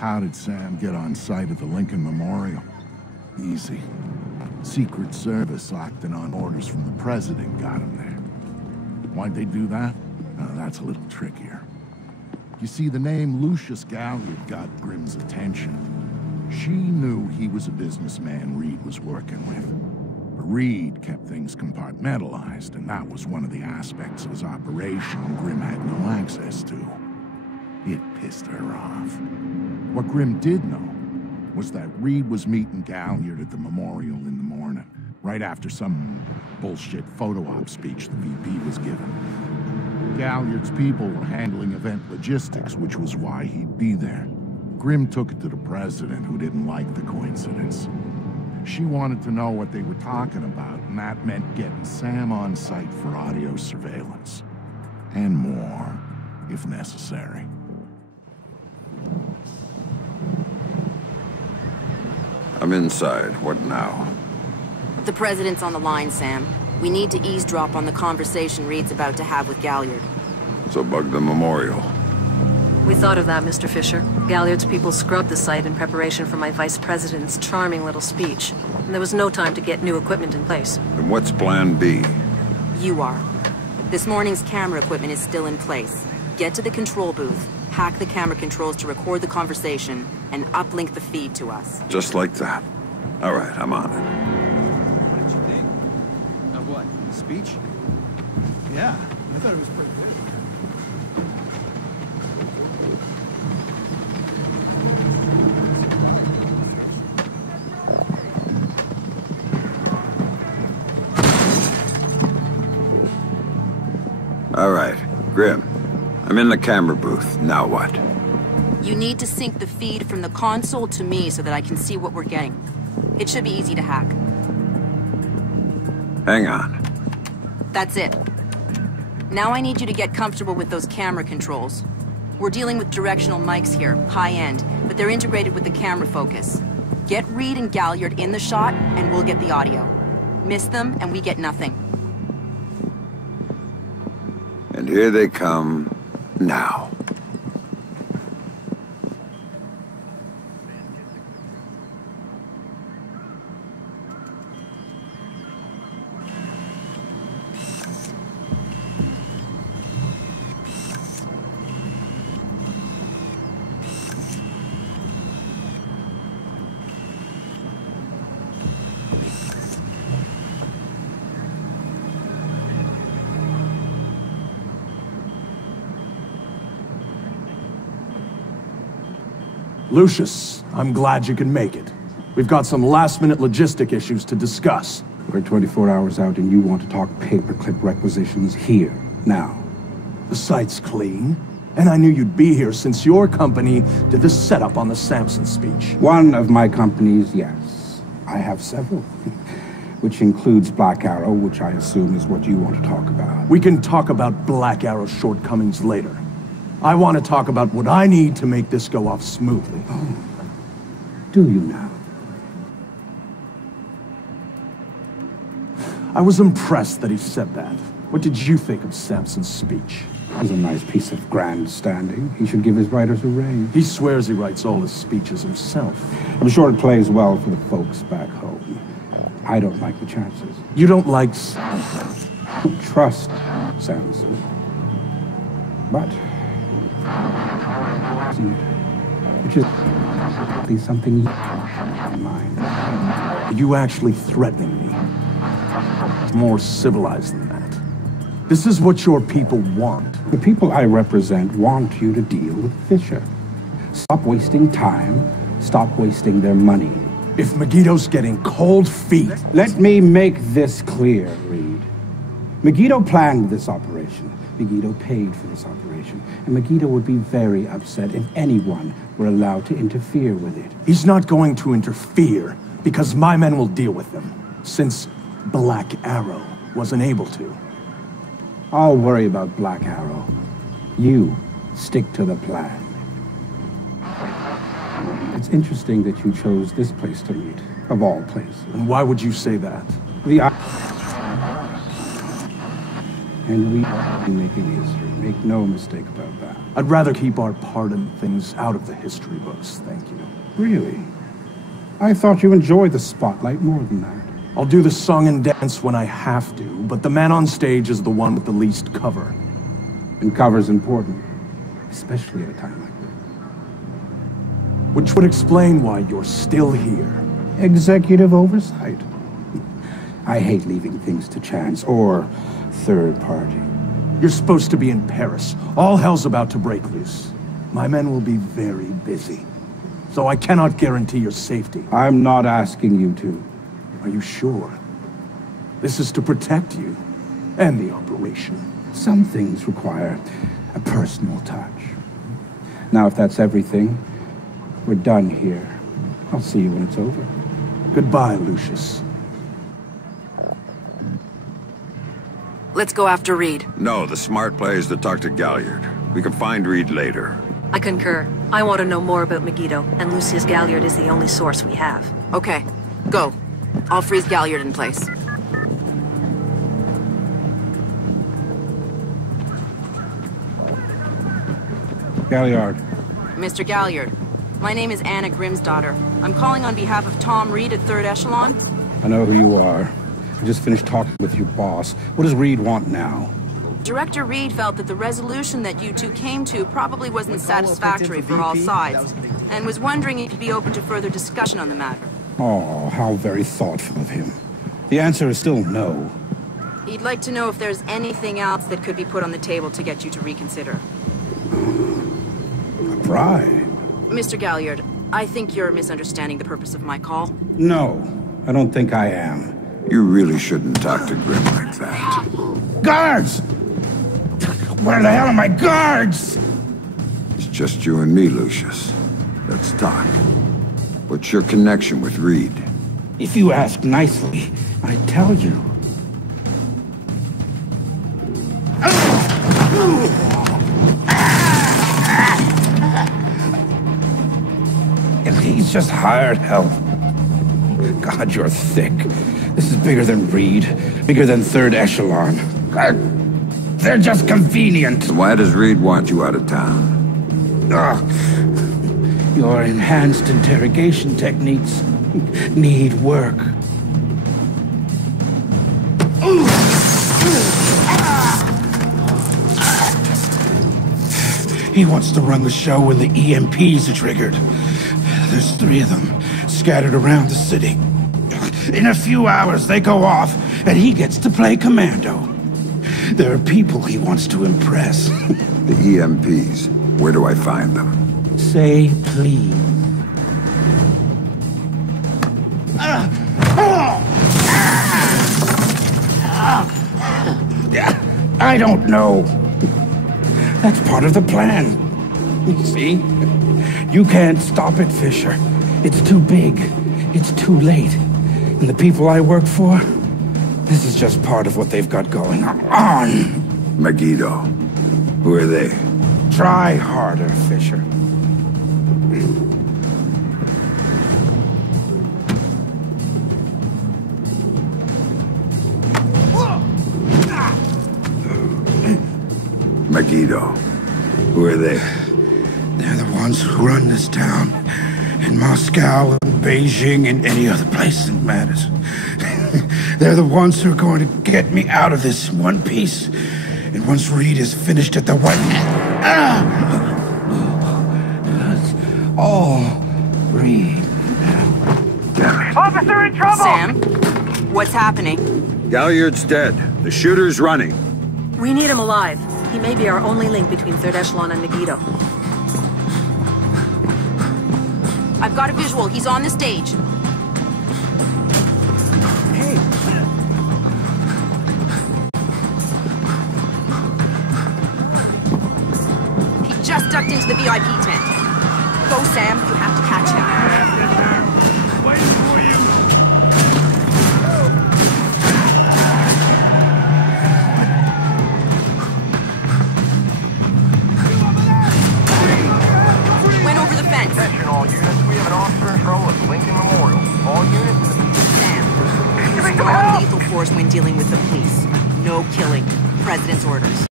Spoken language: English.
How did Sam get on site at the Lincoln Memorial? Easy. Secret Service acting on orders from the President got him there. Why'd they do that? That's a little trickier. You see, the name Lucius Galliard got Grimm's attention. She knew he was a businessman Reed was working with. But Reed kept things compartmentalized, and that was one of the aspects of his operation Grimm had no access to. It pissed her off. What Grimm did know was that Reed was meeting Galliard at the memorial in the morning, right after some bullshit photo op speech the VP was giving. Galliard's people were handling event logistics, which was why he'd be there. Grimm took it to the President, who didn't like the coincidence. She wanted to know what they were talking about, and that meant getting Sam on site for audio surveillance. And more, if necessary. I'm inside. What now? The President's on the line, Sam. We need to eavesdrop on the conversation Reed's about to have with Galliard. So bug the memorial. We thought of that, Mr. Fisher. Galliard's people scrubbed the site in preparation for my Vice President's charming little speech. And there was no time to get new equipment in place. Then what's plan B? You are. This morning's camera equipment is still in place. Get to the control booth, hack the camera controls to record the conversation, and uplink the feed to us. Just like that. All right, I'm on it. What did you think? Of what? The speech? Yeah, I thought it was pretty good. All right, Grimm. I'm in the camera booth. Now what? You need to sync the feed from the console to me so that I can see what we're getting. It should be easy to hack. Hang on. That's it. Now I need you to get comfortable with those camera controls. We're dealing with directional mics here, high-end, but they're integrated with the camera focus. Get Reed and Galliard in the shot, and we'll get the audio. Miss them, and we get nothing. And here they come now. Lucius, I'm glad you can make it. We've got some last-minute logistic issues to discuss. We're 24 hours out and you want to talk paperclip requisitions here, now. The site's clean, and I knew you'd be here since your company did the setup on the Samson speech. One of my companies, yes. I have several. Which includes Black Arrow, which I assume is what you want to talk about. We can talk about Black Arrow's shortcomings later. I want to talk about what I need to make this go off smoothly. Oh. Do you now? I was impressed that he said that. What did you think of Samson's speech? It was a nice piece of grandstanding. He should give his writers a raise. He swears he writes all his speeches himself. I'm sure it plays well for the folks back home. I don't like the chances. You don't like... Trust Samson. But... which is something in mind. Are you actually threatening me? It's more civilized than that. This is what your people want. The people I represent want you to deal with Fisher. Stop wasting time. Stop wasting their money. If Megiddo's getting cold feet... Let me make this clear, Reed. Megiddo planned this operation. Megiddo paid for this operation. And Megiddo would be very upset if anyone were allowed to interfere with it. He's not going to interfere because my men will deal with them, since Black Arrow wasn't able to. I'll worry about Black Arrow. You stick to the plan. It's interesting that you chose this place to meet, of all places. And why would you say that? And we are making history. Make no mistake about that. I'd rather keep our part in things out of the history books, thank you. Really? I thought you enjoyed the spotlight more than that. I'll do the song and dance when I have to, but the man on stage is the one with the least cover. And cover's important, especially at a time like this. Which would explain why you're still here. Executive oversight. I hate leaving things to chance or third party. You're supposed to be in Paris. All hell's about to break loose. My men will be very busy, so I cannot guarantee your safety. I'm not asking you to. Are you sure? This is to protect you and the operation. Some things require a personal touch. Now, if that's everything, we're done here. I'll see you when it's over. Goodbye, Lucius. Let's go after Reed. No, the smart play is to talk to Galliard. We can find Reed later. I concur. I want to know more about Megiddo, and Lucius Galliard is the only source we have. Okay, go. I'll freeze Galliard in place. Galliard. Mr. Galliard, my name is Anna Grimsdottir. I'm calling on behalf of Tom Reed at 3rd Echelon. I know who you are. I just finished talking with your boss. What does Reed want now? Director Reed felt that the resolution that you two came to probably wasn't satisfactory for all sides, and was wondering if you'd be open to further discussion on the matter. Oh, how very thoughtful of him. The answer is still no. He'd like to know if there's anything else that could be put on the table to get you to reconsider. A bribe? Mr. Galliard, I think you're misunderstanding the purpose of my call. No, I don't think I am. You really shouldn't talk to Grim like that. Guards! Where the hell are my guards? It's just you and me, Lucius. Let's talk. What's your connection with Reed? If you ask nicely, I'd tell you. And he's just hired help. God, you're thick. This is bigger than Reed, bigger than 3rd Echelon. They're just convenient. And why does Reed want you out of town? Your enhanced interrogation techniques need work. He wants to run the show when the EMPs are triggered. There's 3 of them scattered around the city. In a few hours, they go off, and he gets to play commando. There are people he wants to impress. The EMPs. Where do I find them? Say please. I don't know. That's part of the plan. You see? You can't stop it, Fisher. It's too big. It's too late. And the people I work for, this is just part of what they've got going on. Megiddo. Who are they? Try harder, Fisher. Megiddo. Who are they? They're the ones who run this town. In Moscow, and Beijing, and any other place that matters. They're the ones who are going to get me out of this in one piece. And once Reed is finished at the White... That's all Reed. Damn it. Officer in trouble! Sam, what's happening? Galliard's dead. The shooter's running. We need him alive. He may be our only link between 3rd Echelon and Megiddo. I've got a visual. He's on the stage. Hey! He just ducked into the VIP tent. Go, Sam. You have to catch him. Waiting for you! Went over the fence. Attention all units, we have an officer in trouble at Lincoln Memorial. All units... Sam, use non-lethal force when dealing with the police. No killing. President's orders.